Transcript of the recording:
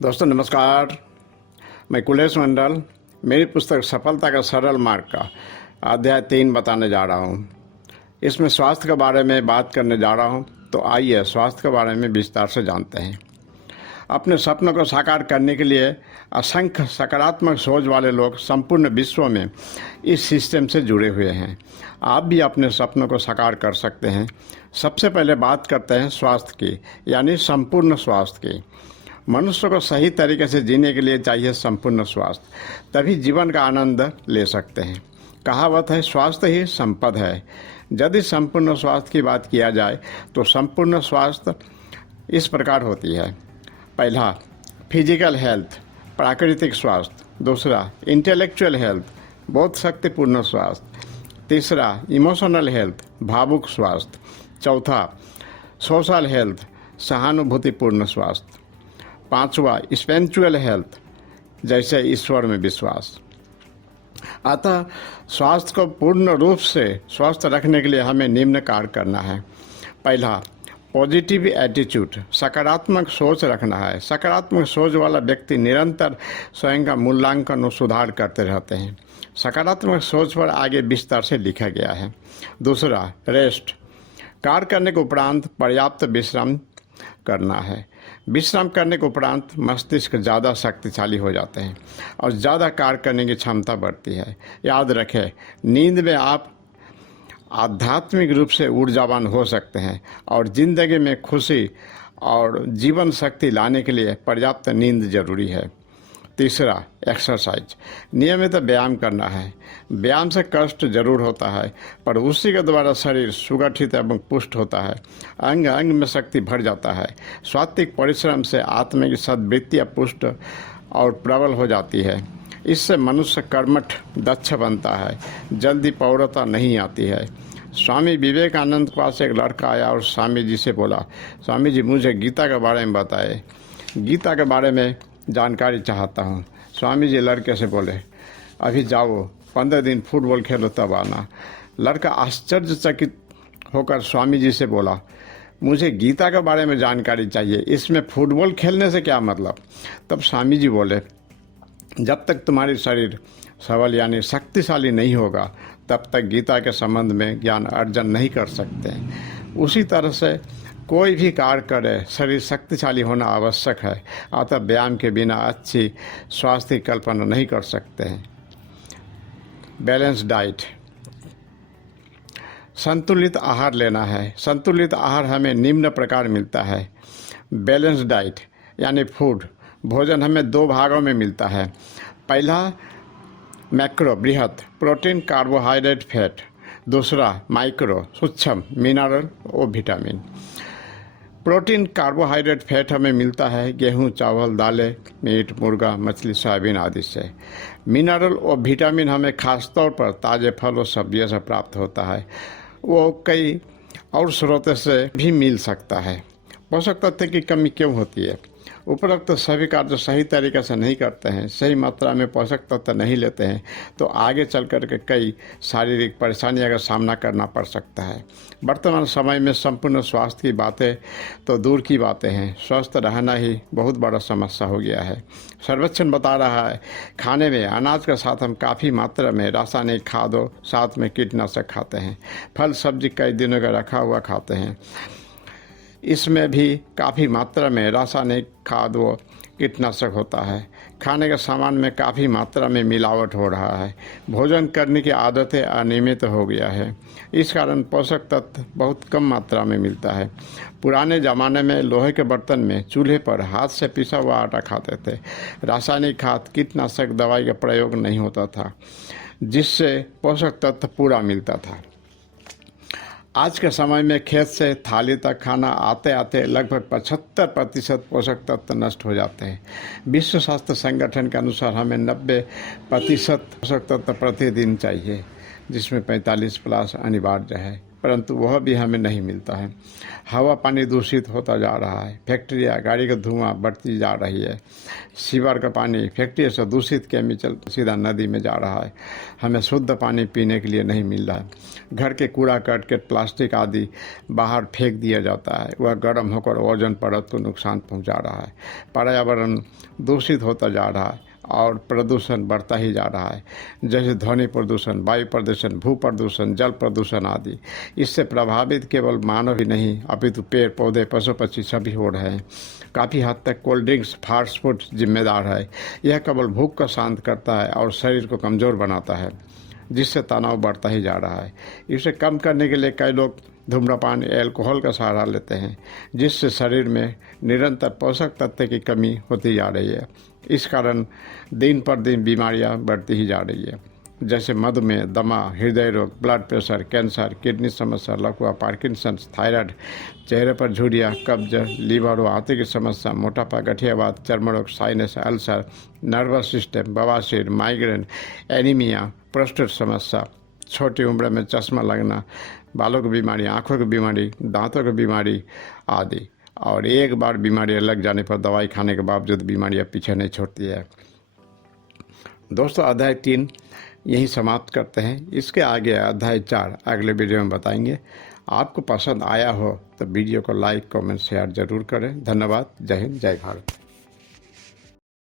दोस्तों नमस्कार। मैं कुलेश मंडल मेरी पुस्तक सफलता का सरल मार्ग का अध्याय 3 बताने जा रहा हूँ। इसमें स्वास्थ्य के बारे में बात करने जा रहा हूँ। तो आइए स्वास्थ्य के बारे में विस्तार से जानते हैं। अपने सपनों को साकार करने के लिए असंख्य सकारात्मक सोच वाले लोग संपूर्ण विश्व में इस सिस्टम से जुड़े हुए हैं। आप भी अपने सपनों को साकार कर सकते हैं। सबसे पहले बात करते हैं स्वास्थ्य की, यानी संपूर्ण स्वास्थ्य की। मनुष्य को सही तरीके से जीने के लिए चाहिए संपूर्ण स्वास्थ्य, तभी जीवन का आनंद ले सकते हैं। कहावत है, स्वास्थ्य ही संपद है। यदि संपूर्ण स्वास्थ्य की बात किया जाए तो संपूर्ण स्वास्थ्य इस प्रकार होती है। पहला, फिजिकल हेल्थ, प्राकृतिक स्वास्थ्य। दूसरा, इंटेलेक्चुअल हेल्थ, बहुत शक्तिपूर्ण स्वास्थ्य। तीसरा, इमोशनल हेल्थ, भावुक स्वास्थ्य। चौथा, सोशल हेल्थ, सहानुभूतिपूर्ण स्वास्थ्य। पांचवा, स्पिरिचुअल हेल्थ, जैसे ईश्वर में विश्वास। अतः स्वास्थ्य को पूर्ण रूप से स्वस्थ रखने के लिए हमें निम्न कार्य करना है। पहला, पॉजिटिव एटीट्यूड, सकारात्मक सोच रखना है। सकारात्मक सोच वाला व्यक्ति निरंतर स्वयं का मूल्यांकन और सुधार करते रहते हैं। सकारात्मक सोच पर आगे विस्तार से लिखा गया है। दूसरा, रेस्ट, कार्य करने के उपरांत पर्याप्त विश्राम करना है। विश्राम करने के उपरांत मस्तिष्क ज़्यादा शक्तिशाली हो जाते हैं और ज़्यादा कार्य करने की क्षमता बढ़ती है। याद रखें, नींद में आप आध्यात्मिक रूप से ऊर्जावान हो सकते हैं और ज़िंदगी में खुशी और जीवन शक्ति लाने के लिए पर्याप्त नींद जरूरी है। तीसरा, एक्सरसाइज, नियमित व्यायाम करना है। व्यायाम से कष्ट जरूर होता है, पर उसी के द्वारा शरीर सुगठित एवं पुष्ट होता है। अंग अंग में शक्ति भर जाता है। सात्विक परिश्रम से आत्मा की सद्वृत्तियाँ पुष्ट और प्रबल हो जाती है। इससे मनुष्य कर्मठ दक्ष बनता है, जल्दी पौरता नहीं आती है। स्वामी विवेकानंद के पास एक लड़का आया और स्वामी जी से बोला, स्वामी जी मुझे गीता के बारे में बताए, गीता के बारे में जानकारी चाहता हूँ। स्वामी जी लड़के से बोले, अभी जाओ 15 दिन फुटबॉल खेलो तब आना। लड़का आश्चर्यचकित होकर स्वामी जी से बोला, मुझे गीता के बारे में जानकारी चाहिए, इसमें फुटबॉल खेलने से क्या मतलब। तब स्वामी जी बोले, जब तक तुम्हारी शरीर सबल यानी शक्तिशाली नहीं होगा तब तक गीता के संबंध में ज्ञान अर्जन नहीं कर सकते। उसी तरह से कोई भी कार्य करे, शरीर शक्तिशाली होना आवश्यक है। अतः व्यायाम के बिना अच्छी स्वास्थ्य की कल्पना नहीं कर सकते हैं। बैलेंस डाइट, संतुलित आहार लेना है। संतुलित आहार हमें निम्न प्रकार मिलता है। बैलेंस डाइट यानी फूड, भोजन हमें 2 भागों में मिलता है। पहला, मैक्रो, बृहत, प्रोटीन, कार्बोहाइड्रेट, फैट। दूसरा, माइक्रो, सूक्ष्म, मिनरल और विटामिन। प्रोटीन, कार्बोहाइड्रेट, फैट हमें मिलता है गेहूं, चावल, दालें, मीट, मुर्गा, मछली, सोयाबीन आदि से। मिनरल और विटामिन हमें खासतौर पर ताज़े फल और सब्जियों से प्राप्त होता है। वो कई और स्रोतों से भी मिल सकता है। पोषक तत्व की कमी क्यों होती है? उपरोक्त सभी कार्य सही तरीके से नहीं करते हैं, सही मात्रा में पोषक तत्व नहीं लेते हैं, तो आगे चल कर के कई शारीरिक परेशानियों का सामना करना पड़ सकता है। वर्तमान समय में संपूर्ण स्वास्थ्य की बातें तो दूर की बातें हैं, स्वस्थ रहना ही बहुत बड़ा समस्या हो गया है। सर्वेक्षण बता रहा है, खाने में अनाज के साथ हम काफ़ी मात्रा में रासायनिक खादों साथ में कीटनाशक खाते हैं। फल सब्जी कई दिनों का रखा हुआ खाते हैं, इसमें भी काफ़ी मात्रा में रासायनिक खाद व कीटनाशक होता है। खाने के सामान में काफ़ी मात्रा में मिलावट हो रहा है। भोजन करने की आदतें अनियमित हो गया है। इस कारण पोषक तत्व बहुत कम मात्रा में मिलता है। पुराने ज़माने में लोहे के बर्तन में चूल्हे पर हाथ से पिसा हुआ आटा खाते थे। रासायनिक खाद, कीटनाशक दवाई का प्रयोग नहीं होता था, जिससे पोषक तत्व पूरा मिलता था। आज के समय में खेत से थाली तक खाना आते आते लगभग 75% पोषक तत्व नष्ट हो जाते हैं। विश्व स्वास्थ्य संगठन के अनुसार हमें 90% पोषक तत्व प्रतिदिन चाहिए, जिसमें 45 प्लस अनिवार्य है। परंतु वह भी हमें नहीं मिलता है। हवा पानी दूषित होता जा रहा है, फैक्ट्रियाँ, गाड़ी का धुआं बढ़ती जा रही है, सीवर का पानी फैक्ट्री से दूषित केमिकल सीधा नदी में जा रहा है, हमें शुद्ध पानी पीने के लिए नहीं मिल रहा है। घर के कूड़ा करकट, प्लास्टिक आदि बाहर फेंक दिया जाता है, वह गर्म होकर ओजोन परत को नुकसान पहुंचा रहा है। पर्यावरण दूषित होता जा रहा है और प्रदूषण बढ़ता ही जा रहा है, जैसे ध्वनि प्रदूषण, वायु प्रदूषण, भू प्रदूषण, जल प्रदूषण आदि। इससे प्रभावित केवल मानव ही नहीं अपितु पेड़ पौधे, पशु पक्षी सभी हो रहे हैं। काफ़ी हद तक कोल्ड ड्रिंक्स, फास्ट फूड जिम्मेदार है। यह केवल भूख को शांत करता है और शरीर को कमज़ोर बनाता है, जिससे तनाव बढ़ता ही जा रहा है। इसे कम करने के लिए कई लोग धूम्रपान, अल्कोहल का सहारा लेते हैं, जिससे शरीर में निरंतर पोषक तत्व की कमी होती जा रही है। इस कारण दिन पर दिन बीमारियां बढ़ती ही जा रही है, जैसे मधुमेह, दमा, हृदय रोग, ब्लड प्रेशर, कैंसर, किडनी समस्या, लकवा, पार्किंसंस, थायराइड, चेहरे पर झुर्रियाँ, कब्ज, लीवर और हाथी की समस्या, मोटापा, गठियावात, चर्म रोग, साइनस, अल्सर, नर्वस सिस्टम, बवासीर, माइग्रेन, एनीमिया, प्रोस्टेट समस्या, छोटी उम्र में चश्मा लगना, बालों की बीमारी, आँखों की बीमारी, दांतों की बीमारी आदि। और एक बार बीमारियाँ लग जाने पर दवाई खाने के बावजूद बीमारियाँ पीछे नहीं छोड़ती है। दोस्तों, अध्याय 3 यहीं समाप्त करते हैं। इसके आगे अध्याय 4 अगले वीडियो में बताएंगे। आपको पसंद आया हो तो वीडियो को लाइक, कमेंट, शेयर जरूर करें। धन्यवाद। जय हिंद, जय भारत।